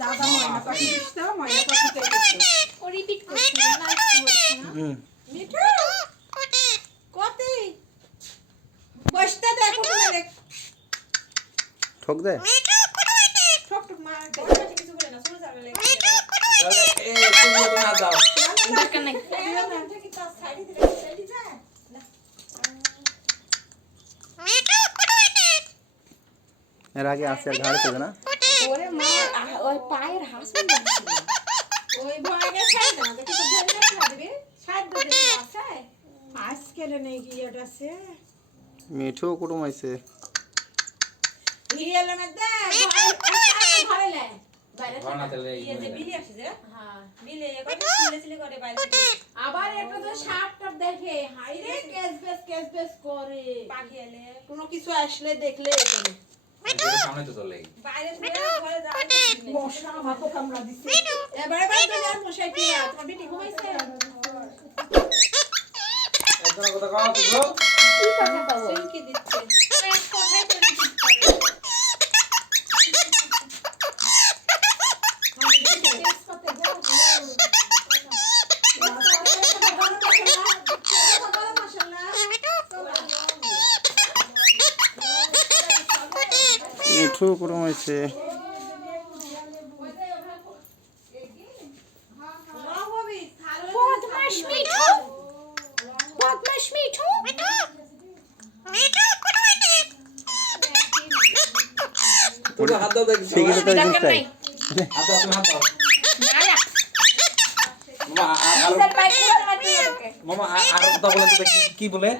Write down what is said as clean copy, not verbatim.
দাদা ময়না পাখি দিচ্ছে ময়না পাখি ও রিপিট করছে না মিঠু কতে বসতে দেখো তুমি ঠক দে ঠক ঠক মার কিছু বলে না শুনে যাবে তাহলে এই তুমি না দাও দরকার নাই কি তার সাইডে দিলে যায় এর আগে আসে ঘাড় থেকে না ওরে মা ওই পায়ের হাসপাতাল যাচ্ছে ওই ভয়টা ছাড় না দেখি তো ভয় না দিবে ছাড় দিবে আছে আজকের নেই কি এটা আছে মিঠু কুটুম আইছে ভিডিও না দে ঘরে লে বাইরে বানাতে লে এই যে বিলি আসে যে হ্যাঁ বিলি এখন চিলে করে বাইরে আবার একটা তো শার্টটা দেখে হাই রে কেস বেস করে পাগিয়ালে কোনো কিছু আসলে দেখলে এখানে সামনে তো চলে বাইরে ঘরে যাবে মশা আমাকে কামড়া দিছে এবারে বাইরে আর মশা কি তোমার বেটি ঘুমাইছে একদম কথা কও তো কি কথা কও কি দিচ্ছে এক কথাই তো দিচ্ছে মিঠু কুটুম আইছে বদমাশ মিঠু পুরো হাত দাও দেখি ঠিক আছে তো জিনিসটাই হাত দাও তুমি হাত দাও না না মামা আর স্যার বাইক করে মারতে মামা আর কথা বলে তো কি বলে